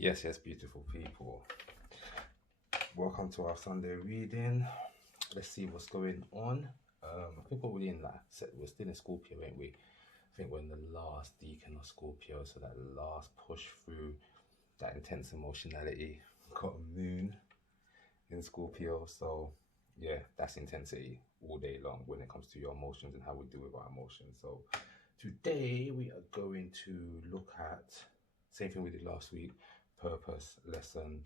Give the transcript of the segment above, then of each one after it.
Yes, beautiful people. Welcome to our Sunday reading. Let's see what's going on. I think we're in we're still in Scorpio, ain't we? I think we're in the last decan of Scorpio, so that last push through that intense emotionality. Got a moon in Scorpio, so yeah, that's intensity all day long when it comes to your emotions and how we deal with our emotions. So today we are going to look at same thing we did last week: purpose, lesson,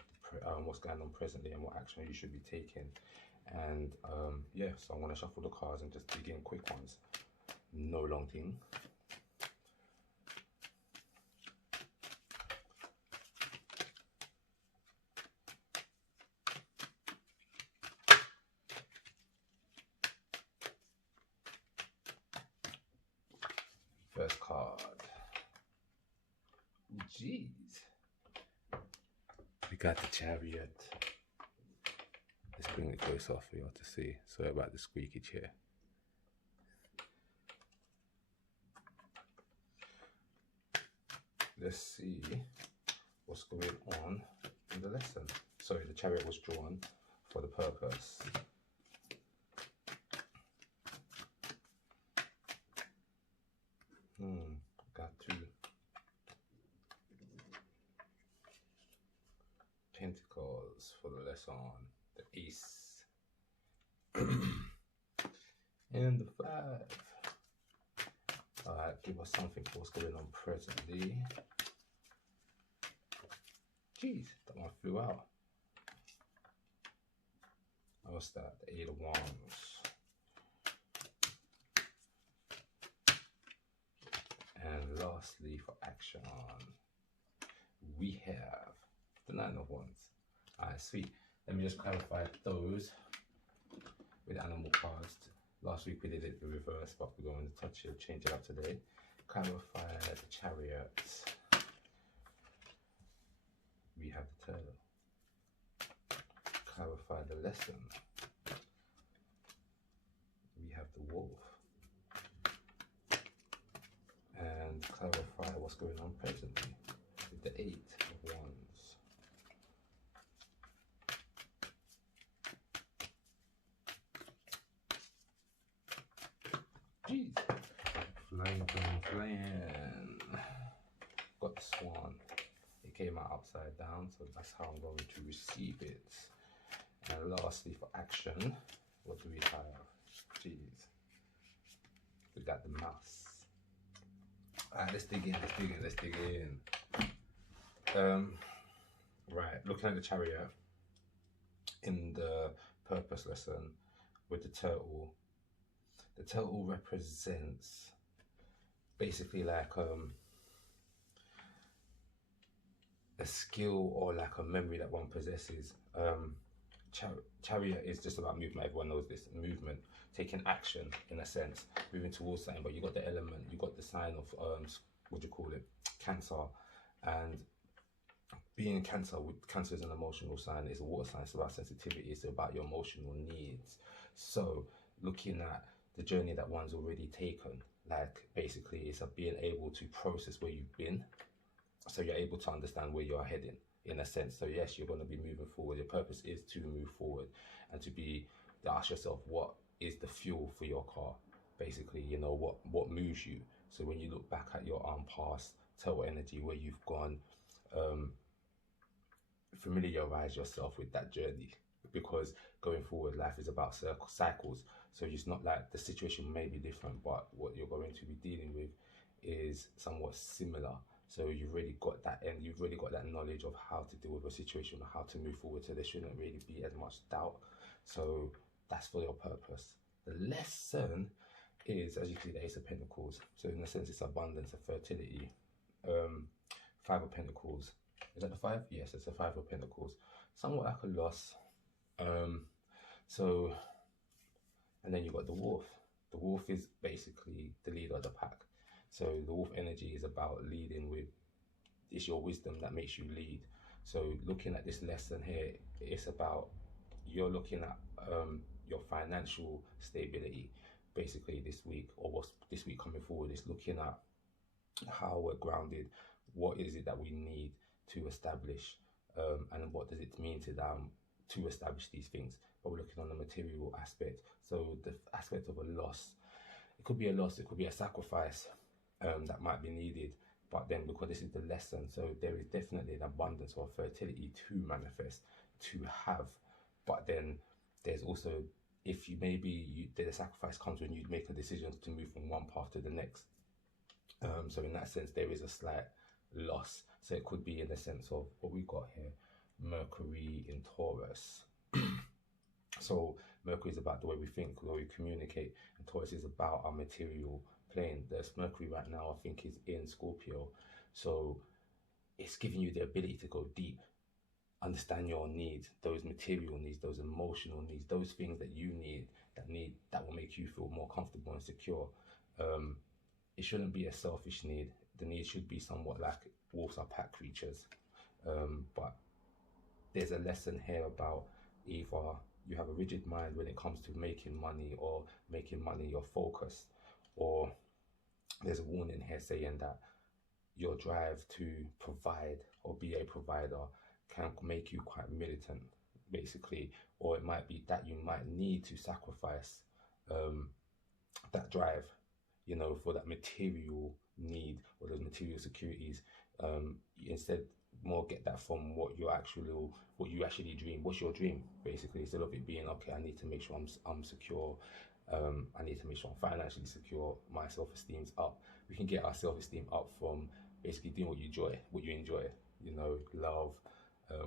what's going on presently, and what action you should be taking. And yeah, so I'm gonna shuffle the cards and just dig in quick ones. No long thing. First card. Jeez. We got the Chariot. Let's bring it closer for you all to see. Sorry about the squeaky chair. Let's see what's going on in the lesson. Sorry, the Chariot was drawn for the purpose. Got two Pentacles for the lesson. The Ace. And the 5. Alright, give us something for what's going on presently. Jeez, that one flew out. What's that? The 8 of Wands. And lastly, for action, we have the 9 of Wands. Alright, sweet. Let me just clarify those with animal cards. Last week we did it the reverse, but we're going to touch it, change it up today. Clarify the Chariot. We have the Turtle. Clarify the lesson. We have the Wolf. And clarify what's going on presently with the 8 of Wands. Jeez. Flying. Got the Swan. It came out upside down, so that's how I'm going to receive it. And lastly, for action, what do we have? Jeez. We got the Mouse. Alright, let's dig in. Right, looking at the Chariot in the purpose lesson with the turtle. The turtle represents basically like a skill or like a memory that one possesses. Chariot is just about movement. Everyone knows this. Movement, taking action in a sense, moving towards something. But you got the element, you got the sign of what do you call it? Cancer. And being Cancer is an emotional sign. It's a water sign. It's about sensitivity. It's about your emotional needs. So looking at the journey that one's already taken, like basically it's being able to process where you've been, so you're able to understand where you're heading in a sense. So yes, you're going to be moving forward. Your purpose is to move forward and to ask yourself, what is the fuel for your car? Basically, you know, what moves you. So when you look back at your past turtle energy, where you've gone, familiarize yourself with that journey, because going forward, life is about cycles. So it's not like the situation may be different, but what you're going to be dealing with is somewhat similar. So you've really got that, and you've really got that knowledge of how to deal with a situation, or how to move forward. So there shouldn't really be as much doubt. So that's for your purpose. The lesson is, as you see, the Ace of Pentacles. So in a sense, it's abundance, of fertility. 5 of Pentacles. Is that the 5? Yes, it's the 5 of Pentacles. Somewhat like a loss. So, and then you got the Wolf. The Wolf is basically the leader of the pack. So the Wolf energy is about leading with, it's your wisdom that makes you lead. So looking at this lesson here, it's about, you're looking at your financial stability basically this week, or what's this week coming forward. Is looking at how we're grounded, what is it that we need to establish, and what does it mean to establish these things. But we're looking on the material aspect. So the aspect of a loss, it could be a loss, it could be a sacrifice that might be needed. But then, because this is the lesson, so there is definitely an abundance of fertility to manifest, to have. But then there's also, if you the sacrifice comes when you make a decision to move from one path to the next. So in that sense, there is a slight loss. So it could be in the sense of what we've got here, Mercury in Taurus. So Mercury is about the way we think, the way we communicate, and Taurus is about our material plane. There's Mercury right now, I think, is in Scorpio. So it's giving you the ability to go deep, understand your needs, those material needs, those emotional needs, those things that you need, that will make you feel more comfortable and secure. It shouldn't be a selfish need. The need should be somewhat like wolves are pack creatures. But there's a lesson here about either you have a rigid mind when it comes to making money, or making money your focus, or there's a warning here saying that your drive to provide or be a provider can make you quite militant, basically, or it might be that you might need to sacrifice that drive, you know, for that material need or those material securities. Instead, more get that from what you actually dream. What's your dream, basically, instead of it being, okay, I need to make sure I'm secure. I need to make sure I'm financially secure. My self-esteem's up. We can get our self-esteem up from basically doing what you enjoy. You know, love,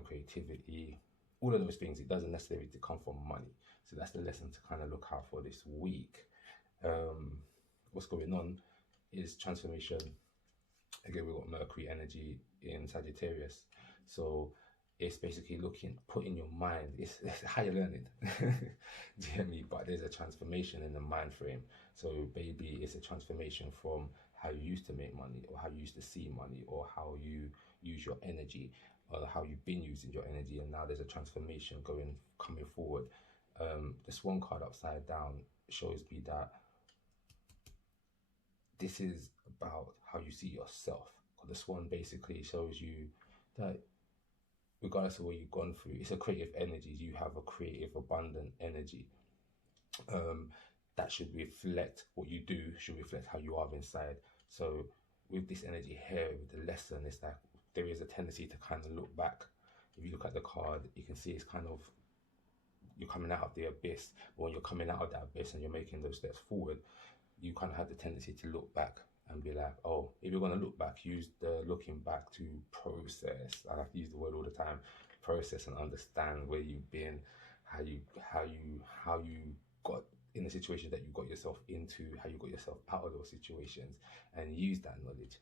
creativity, all of those things. It doesn't necessarily to come from money. So that's the lesson to kind of look out for this week. What's going on is transformation. Again, we've got Mercury energy in Sagittarius. So it's basically putting your mind, it's higher learning. Do you hear me? But there's a transformation in the mind frame. So maybe it's a transformation from how you used to make money, or how you used to see money, or how you use your energy, or how you've been using your energy. And now there's a transformation coming forward. The Swan card upside down shows me that this is about how you see yourself. The Swan basically shows you that regardless of what you've gone through, it's a creative energy. You have a creative, abundant energy. That should reflect what you do, should reflect how you are inside. So with this energy here, with the lesson, it's like there is a tendency to kind of look back. If you look at the card, you can see it's kind of, you're coming out of the abyss. When you're coming out of that abyss and you're making those steps forward, you kind of have the tendency to look back and be like, oh, if you're going to look back, use the looking back to process. I have to use the word all the time, process and understand where you've been, how you got in the situation that you got yourself into, how you got yourself out of those situations, and use that knowledge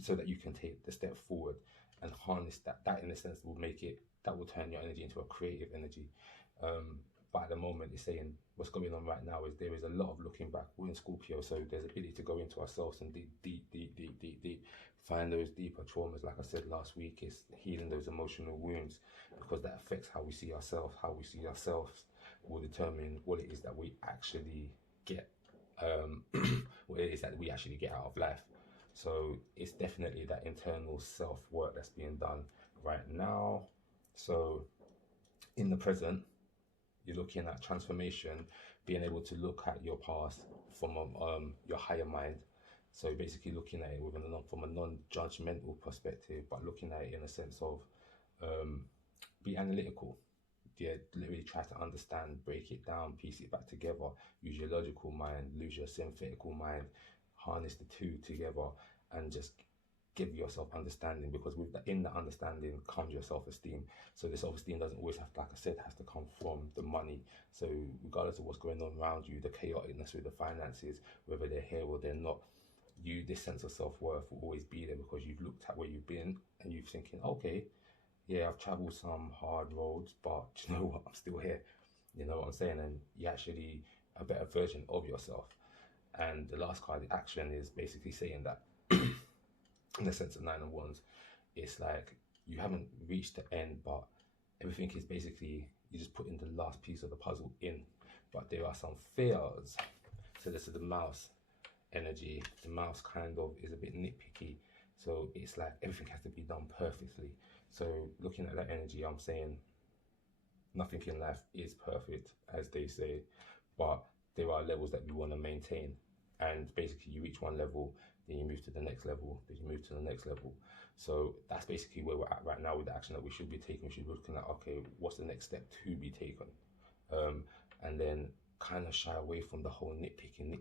so that you can take the step forward and harness that. That in a sense will turn your energy into a creative energy. But at the moment, it's saying what's going on right now is there is a lot of looking back. We're in Scorpio, so there's ability to go into ourselves and deep, find those deeper traumas. Like I said last week, it's healing those emotional wounds, because that affects how we see ourselves. How we see ourselves will determine what it is that we actually get, what it is that we actually get out of life. So it's definitely that internal self-work that's being done right now. So in the present, you're looking at transformation, being able to look at your past from your higher mind. So basically looking at it from a non-judgmental perspective, but looking at it in a sense of be analytical. Yeah, literally try to understand, break it down, piece it back together. Use your logical mind, lose your synthetical mind, harness the two together, and just give yourself understanding, because in the understanding comes your self-esteem. So the self-esteem doesn't always have, like I said, has to come from the money. So regardless of what's going on around you, the chaoticness with the finances, whether they're here or they're not, this sense of self-worth will always be there, because you've looked at where you've been and you're thinking, okay, yeah, I've traveled some hard roads, but you know what, I'm still here. You know what I'm saying? And you're actually a better version of yourself. And the last card, the action, is basically saying that in the sense of 9 of Wands, it's like you haven't reached the end, but everything is basically, you're just putting the last piece of the puzzle in. But there are some fears. So this is the mouse energy. The mouse kind of is a bit nitpicky. So it's like everything has to be done perfectly. So looking at that energy, I'm saying nothing in life is perfect, as they say, but there are levels that we want to maintain. And basically, you reach one level, then you move to the next level, then you move to the next level. So that's basically where we're at right now with the action that we should be taking. We should be looking at, okay, what's the next step to be taken? And then kind of shy away from the whole nitpicking,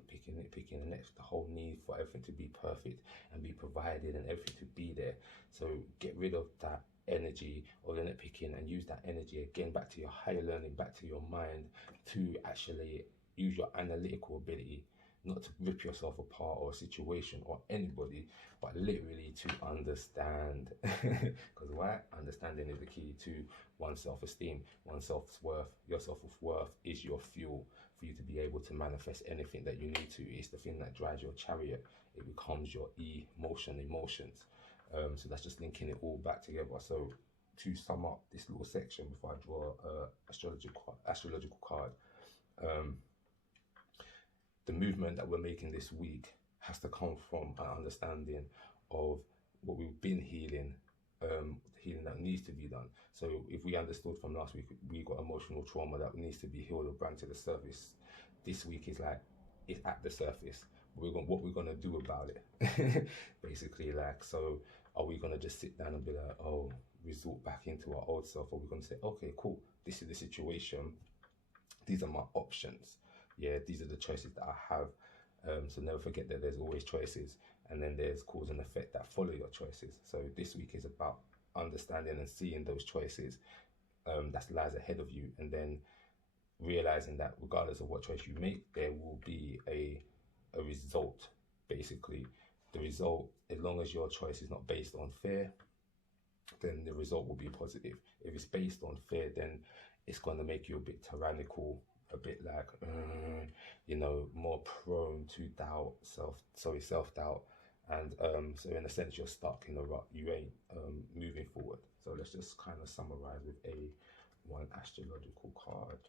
and the whole need for everything to be perfect and be provided and everything to be there. So get rid of that energy or the nitpicking and use that energy again back to your higher learning, back to your mind, to actually use your analytical ability, not to rip yourself apart or a situation or anybody, but literally to understand. Because why? Understanding is the key to one's self-esteem, one's self-worth. Your self-worth is your fuel for you to be able to manifest anything that you need to. It's the thing that drives your chariot. It becomes your emotions. So that's just linking it all back together. So to sum up this little section before I draw astrological card, the movement that we're making this week has to come from an understanding of what we've been healing, healing that needs to be done. So if we understood from last week, we got emotional trauma that needs to be healed or brought to the surface. This week is like, it's at the surface. What we're gonna do about it, basically. Like, so are we gonna just sit down and be like, oh, resort back into our old self, or we're gonna say, okay, cool, this is the situation, these are my options, yeah, these are the choices that I have. So never forget that there's always choices, and then there's cause and effect that follow your choices. So this week is about understanding and seeing those choices that lies ahead of you, and then realizing that regardless of what choice you make, there will be a result. Basically, the result, as long as your choice is not based on fear, then the result will be positive. If it's based on fear, then it's going to make you a bit tyrannical, a bit like, more prone to self-doubt. And so in a sense, you're stuck in a rut. You ain't moving forward. So let's just kind of summarize with one astrological card.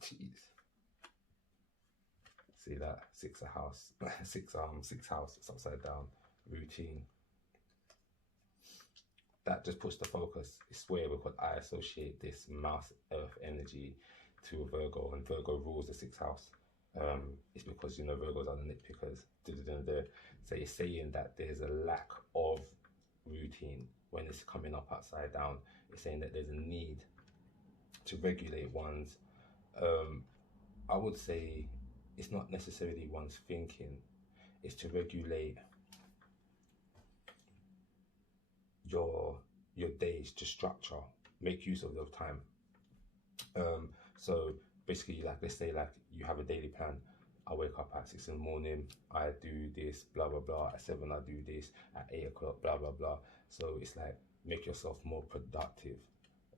Jeez. See that? Six house, six house, it's upside down, routine. That just puts the focus. It's where, because I associate this Mouth Earth energy to a Virgo, and Virgo rules the sixth house. It's because, Virgos are the nitpickers. So it's saying that there's a lack of routine when it's coming up upside down. It's saying that there's a need to regulate one's, I would say it's not necessarily one's thinking, it's to regulate your days, to structure, make use of your time. So basically, like, let's say like you have a daily plan. I wake up at 6 in the morning, I do this, blah blah blah. At 7 I do this, at 8 o'clock, blah blah blah. So it's like, make yourself more productive.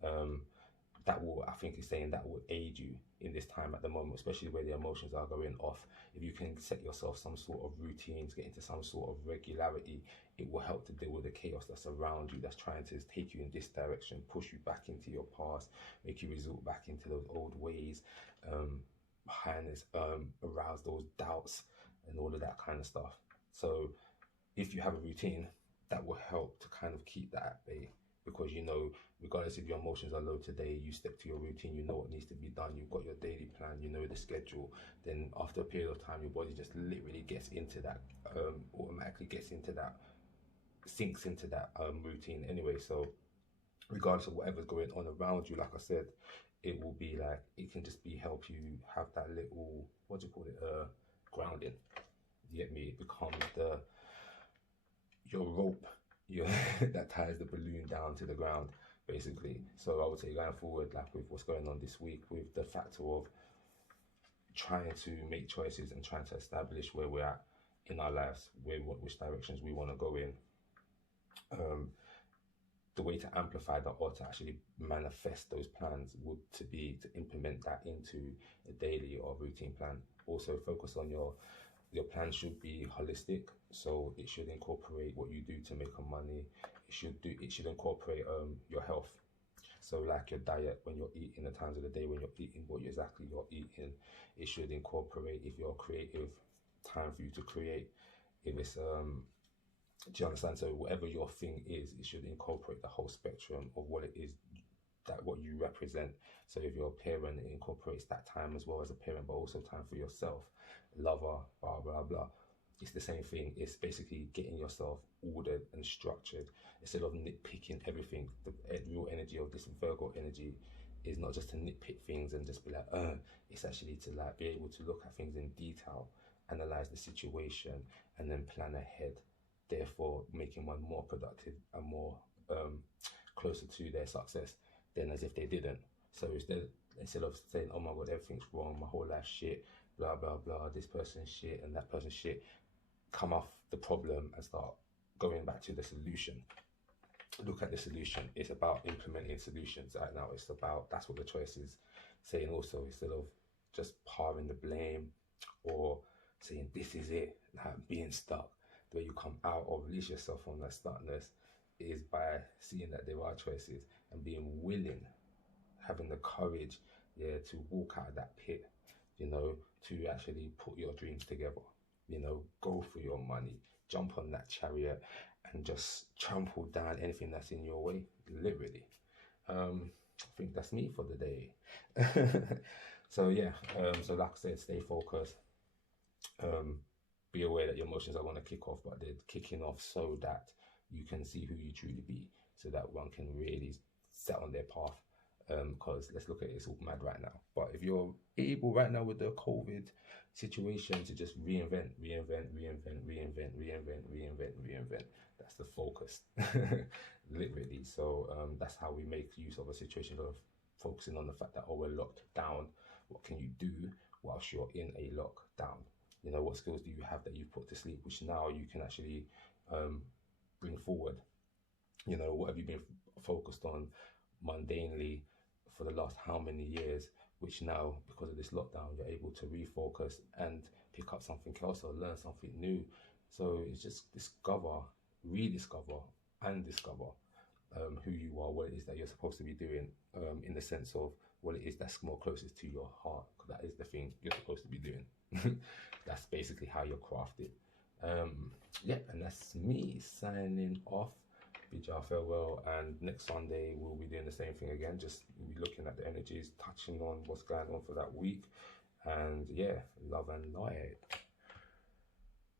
That will, I think it's saying, that will aid you in this time at the moment, especially where the emotions are going off. If you can set yourself some sort of routines, get into some sort of regularity, it will help to deal with the chaos that's around you, that's trying to take you in this direction, push you back into your past, make you resort back into those old ways, highness, arouse those doubts and all of that kind of stuff. So if you have a routine, that will help to kind of keep that at bay. Because regardless if your emotions are low today, you stick to your routine, you know what needs to be done, you've got your daily plan, you know the schedule, then after a period of time, your body just literally gets into that, automatically gets into that, sinks into that routine anyway. So regardless of whatever's going on around you, like I said, it will be like, it can just be help you have that little, what do you call it, grounding. You get me? It becomes your rope, that ties the balloon down to the ground, basically. So I would say, going forward, like with what's going on this week, with the factor of trying to make choices and trying to establish where we're at in our lives, which directions we want to go in, the way to amplify that or to actually manifest those plans would to be to implement that into a daily or routine plan. Also focus on your plan should be holistic, so it should incorporate what you do to make money. It should incorporate your health. So like your diet, when you're eating, the times of the day when you're eating, what exactly you're eating. It should incorporate, if you're creative, time for you to create. If it's do you understand? So whatever your thing is, it should incorporate the whole spectrum of what it is, that what you represent. So if you're a parent, it incorporates that time as well as a parent, but also time for yourself, lover, blah blah blah. It's the same thing. It's basically getting yourself ordered and structured instead of nitpicking everything. The real energy of this Virgo energy is not just to nitpick things and just be like, it's actually to like be able to look at things in detail, analyze the situation, and then plan ahead, therefore making one more productive and more closer to their success than as if they didn't. So instead of saying, oh my god, everything's wrong, my whole life shit, blah blah blah, this person's shit and that person's shit, come off the problem and start going back to the solution. Look at the solution. It's about implementing solutions right now. It's about, that's what the choice is saying also, instead of just parring the blame or saying this is it, like being stuck. The way you come out or release yourself from that stuckness is by seeing that there are choices and being willing, having the courage, yeah, to walk out of that pit, you know, to actually put your dreams together, you know, go for your money, jump on that chariot and just trample down anything that's in your way, literally. I think that's me for the day. So yeah, so like I said, stay focused. Be aware that your emotions are going to kick off, but they're kicking off so that you can see who you truly be, so that one can really set on their path. Because let's look at it, it's all mad right now. But if you're able right now with the COVID situation to just reinvent, that's the focus, literally. So that's how we make use of a situation of focusing on the fact that, oh, we're locked down. What can you do whilst you're in a lockdown? You know, what skills do you have that you've put to sleep, which now you can actually bring forward? You know, what have you been focused on mundanely for the last how many years, which now, because of this lockdown, you're able to refocus and pick up something else or learn something new. So it's just discover, rediscover, and discover who you are, what it is that you're supposed to be doing, in the sense of what it is that's more closest to your heart, because that is the thing you're supposed to be doing. That's basically how you're crafted. Yeah, and that's me signing off. Bid y'all farewell, and next Sunday we'll be doing the same thing again. Just we'll be looking at the energies, touching on what's going on for that week, and yeah, love and light.